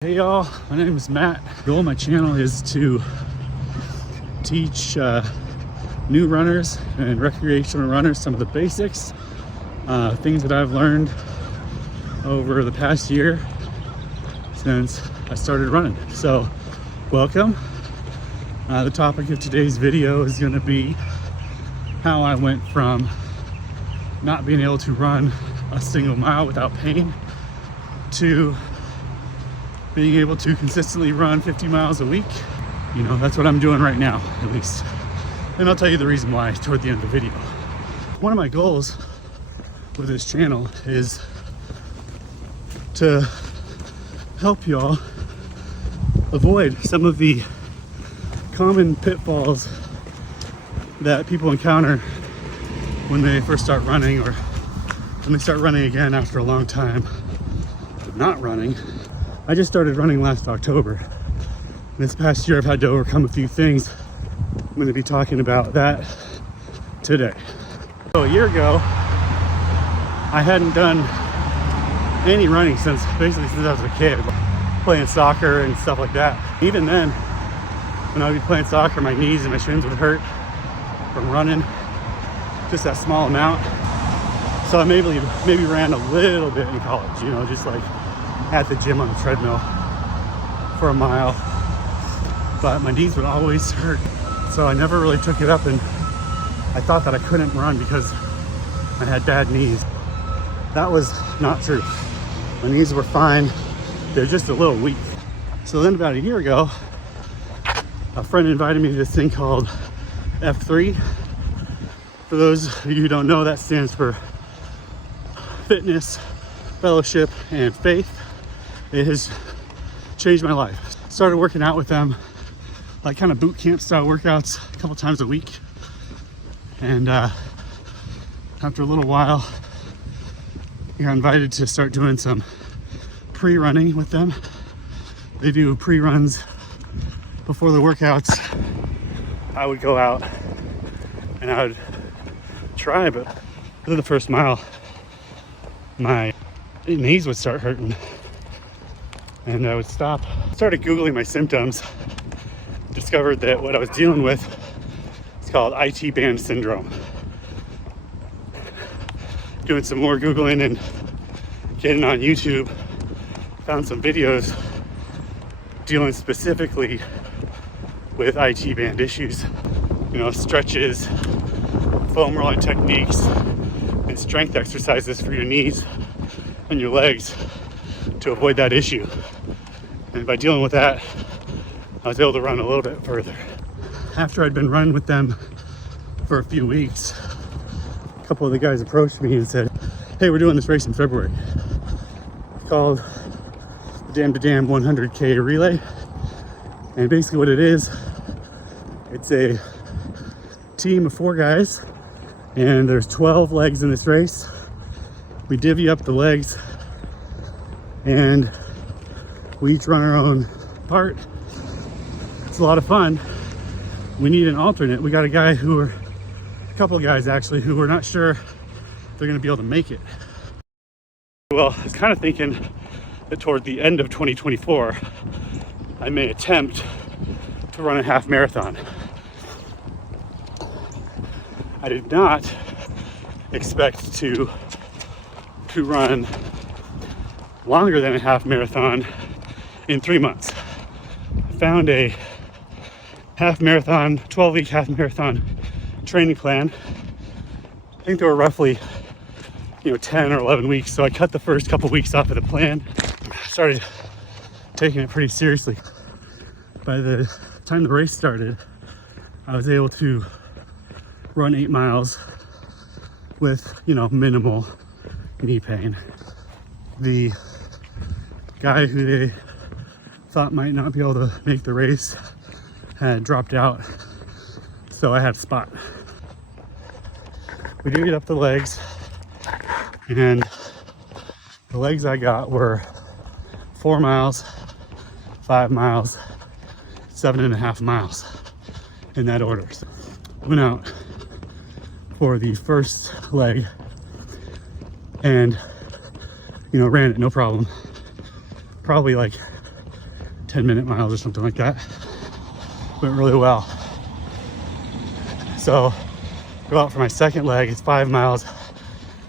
Hey y'all, my name is Matt. The goal of my channel is to teach new runners and recreational runners some of the basics, things that I've learned over the past year since I started running. So welcome. The topic of today's video is going to be how I went from not being able to run a single mile without pain to being able to consistently run 50 miles a week. You know, that's what I'm doing right now, at least. And I'll tell you the reason why toward the end of the video. One of my goals with this channel is to help y'all avoid some of the common pitfalls that people encounter when they first start running, or when they start running again after a long time of not running. I just started running last October. This past year I've had to overcome a few things. I'm going to be talking about that today. So a year ago, I hadn't done any running since I was a kid, playing soccer and stuff like that. Even then, when I would be playing soccer, my knees and my shins would hurt from running, just that small amount. So I maybe ran a little bit in college, you know, just like at the gym on the treadmill for a mile, but my knees would always hurt, so I never really took it up, and I thought that I couldn't run because I had bad knees. That was not true. My knees were fine, they're just a little weak. So then about a year ago, a friend invited me to this thing called F3. For those of you who don't know, that stands for Fitness, Fellowship, and Faith. It has changed my life. Started working out with them, like kind of boot camp style workouts a couple times a week. And after a little while, I got invited to start doing some pre-running with them. They do pre-runs before the workouts. I would go out and I would try, but after the first mile, my knees would start hurting and I would stop. Started Googling my symptoms, discovered that what I was dealing with is called IT band syndrome. Doing some more Googling and getting on YouTube, found some videos dealing specifically with IT band issues. You know, stretches, foam rolling techniques, and strength exercises for your knees and your legs to avoid that issue. And by dealing with that, I was able to run a little bit further. After I'd been running with them for a few weeks, a couple of the guys approached me and said, hey, we're doing this race in February. It's called the Dam to Dam 100K relay. And basically what it is, it's a team of 4 guys, and there's 12 legs in this race. We divvy up the legs and we each run our own part. It's a lot of fun. We need an alternate. We got a couple of guys actually, who we're not sure if they're gonna be able to make it. Well, I was kind of thinking that toward the end of 2024, I may attempt to run a half marathon. I did not expect to run longer than a half marathon in 3 months. I found a half marathon, 12-week half marathon training plan. I think there were roughly 10 or 11 weeks, so I cut the first couple weeks off of the plan. Started taking it pretty seriously. By the time the race started, I was able to run 8 miles with minimal knee pain. The guy who they thought might not be able to make the race had dropped out, so I had a spot. We did get up the legs, and the legs I got were 4 miles, 5 miles, 7.5 miles, in that order. So went out for the first leg and ran it no problem. Probably like 10-minute miles or something like that. Went really well. So go out for my second leg, it's 5 miles,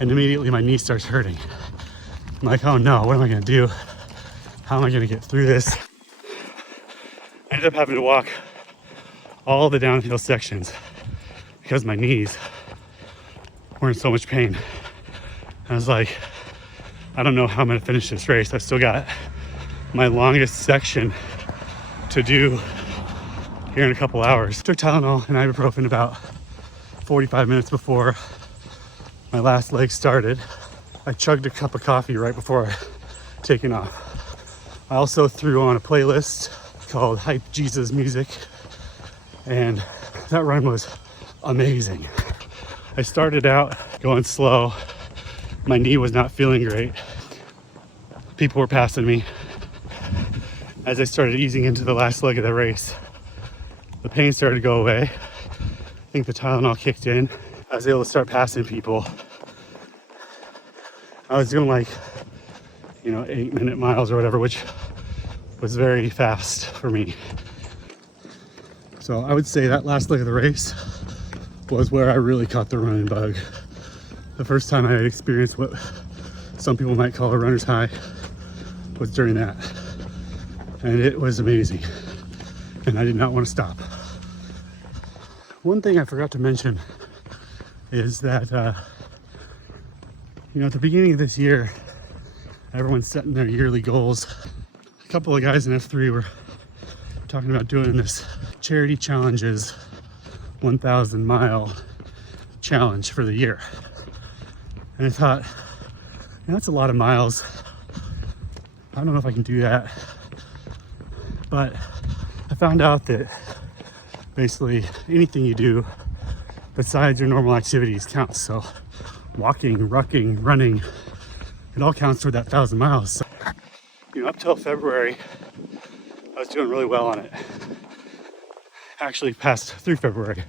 and immediately my knee starts hurting. I'm like, oh no, what am I gonna do? How am I gonna get through this? I ended up having to walk all the downhill sections because my knees were in so much pain. I was like, I don't know how I'm gonna finish this race. I've still got my longest section to do here in a couple hours. Took Tylenol and ibuprofen about 45 minutes before my last leg started. I chugged a cup of coffee right before taking off. I also threw on a playlist called Hype Jesus Music, and that run was amazing. I started out going slow. My knee was not feeling great. People were passing me. As I started easing into the last leg of the race, the pain started to go away. I think the Tylenol kicked in. I was able to start passing people. I was doing like, 8-minute miles or whatever, which was very fast for me. So I would say that last leg of the race was where I really caught the running bug. The first time I had experienced what some people might call a runner's high was during that. And it was amazing. And I did not want to stop. One thing I forgot to mention is that, at the beginning of this year, everyone's setting their yearly goals. A couple of guys in F3 were talking about doing this Charity Challenges 1,000 mile challenge for the year. And I thought, that's a lot of miles. I don't know if I can do that. But I found out that basically anything you do besides your normal activities counts. So walking, rucking, running, it all counts toward that 1,000 miles. So, up till February, I was doing really well on it. Actually passed through February,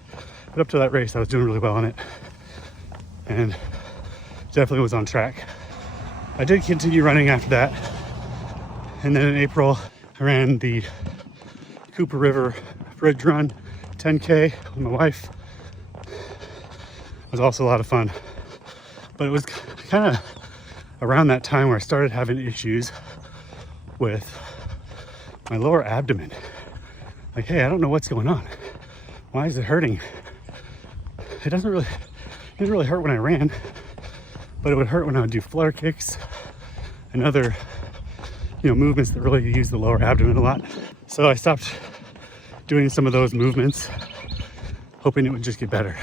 but up to that race, I was doing really well on it. And definitely was on track. I did continue running after that. And then in April, I ran the Cooper River Bridge Run 10K with my wife. It was also a lot of fun. But it was kind of around that time where I started having issues with my lower abdomen. Like, hey, I don't know what's going on. Why is it hurting? It didn't really hurt when I ran, but it would hurt when I would do flutter kicks and other movements that really use the lower abdomen a lot. So I stopped doing some of those movements, hoping it would just get better.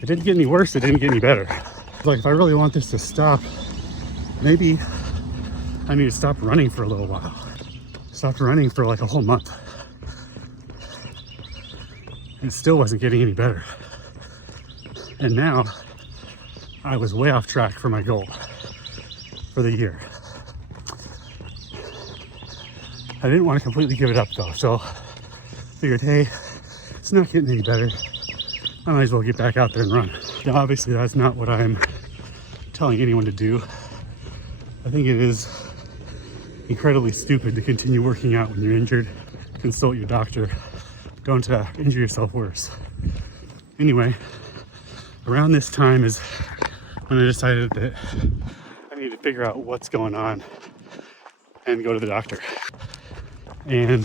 It didn't get any worse, it didn't get any better. Like, if I really want this to stop, maybe I need to stop running for a little while. Stopped running for like a whole month. It still wasn't getting any better. And now I was way off track for my goal for the year. I didn't want to completely give it up though, so figured, hey, it's not getting any better. I might as well get back out there and run. Now, obviously, that's not what I'm telling anyone to do. I think it is incredibly stupid to continue working out when you're injured. Consult your doctor. Don't injure yourself worse. Anyway, around this time is when I decided that I need to figure out what's going on and go to the doctor. And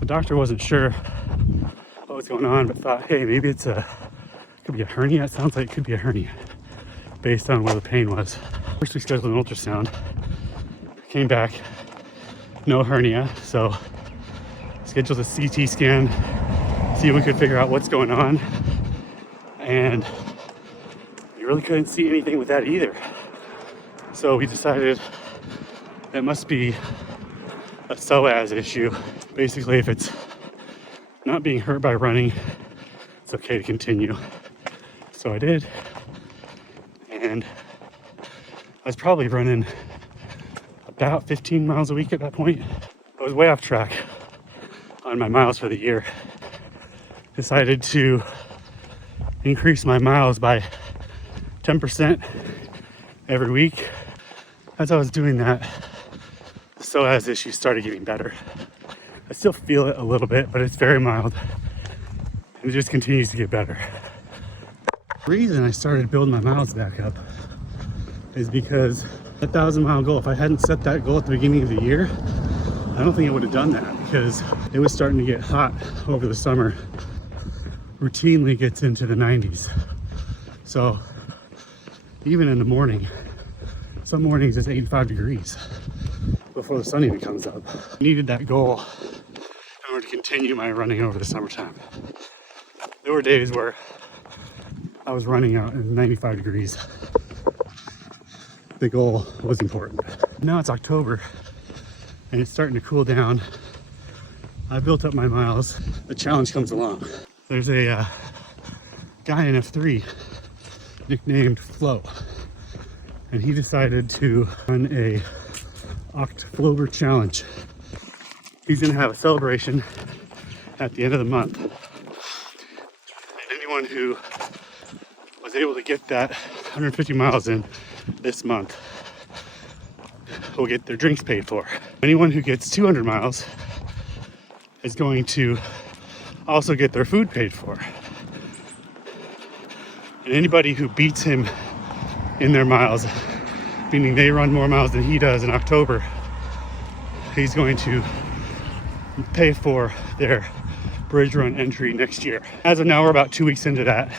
the doctor wasn't sure what was going on, but thought, hey, maybe it could be a hernia. It sounds like it could be a hernia based on where the pain was. First we scheduled an ultrasound, came back, no hernia, so scheduled a CT scan, see if we could figure out what's going on. And we really couldn't see anything with that either. So we decided it must be a psoas issue. Basically, if it's not being hurt by running, it's okay to continue. So I did. And I was probably running about 15 miles a week at that point. I was way off track on my miles for the year. Decided to increase my miles by 10% every week. As I was doing that, the psoas issue started getting better. I still feel it a little bit, but it's very mild. And it just continues to get better. The reason I started building my miles back up is because a 1,000-mile goal, if I hadn't set that goal at the beginning of the year, I don't think I would have done that, because it was starting to get hot over the summer. Routinely gets into the 90s. So even in the morning, some mornings it's 85 degrees before the sun even comes up. I needed that goal in order to continue my running over the summertime. There were days where I was running out in 95 degrees. The goal was important. Now it's October and it's starting to cool down. I built up my miles. The challenge comes along. There's a guy in F3 nicknamed Flo, and he decided to run a October challenge. He's gonna have a celebration at the end of the month. And anyone who was able to get that 150 miles in this month will get their drinks paid for. Anyone who gets 200 miles is going to also get their food paid for. And anybody who beats him in their miles, meaning they run more miles than he does in October, he's going to pay for their bridge run entry next year. As of now, we're about 2 weeks into that,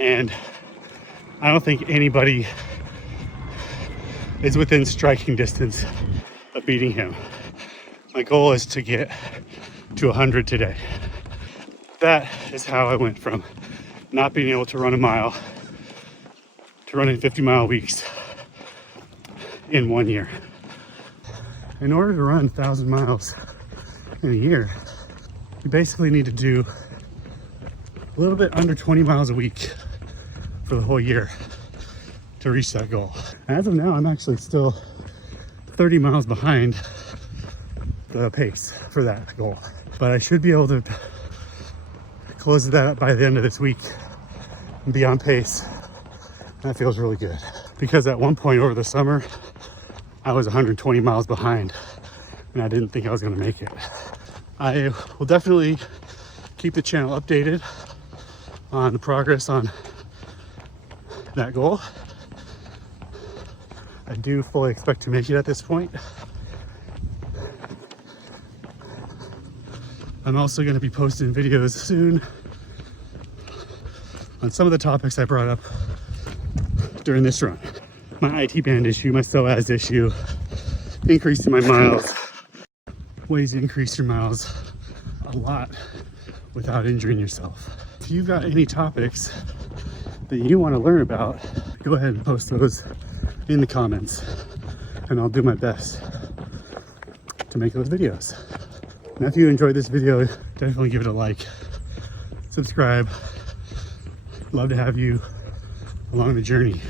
and I don't think anybody is within striking distance of beating him. My goal is to get to 100 today. That is how I went from not being able to run a mile to running 50-mile weeks in 1 year. In order to run 1,000 miles in a year, you basically need to do a little bit under 20 miles a week for the whole year to reach that goal. As of now, I'm actually still 30 miles behind the pace for that goal, but I should be able to close that up by the end of this week and be on pace. That feels really good, because at one point over the summer I was 120 miles behind and I didn't think I was going to make it. I will definitely keep the channel updated on the progress on that goal. I do fully expect to make it at this point. I'm also going to be posting videos soon on some of the topics I brought up during this run. My IT band issue, my psoas issue, increasing my miles, ways to increase your miles a lot without injuring yourself. If you've got any topics that you want to learn about, go ahead and post those in the comments and I'll do my best to make those videos. Now, if you enjoyed this video, definitely give it a like, subscribe. Love to have you along the journey.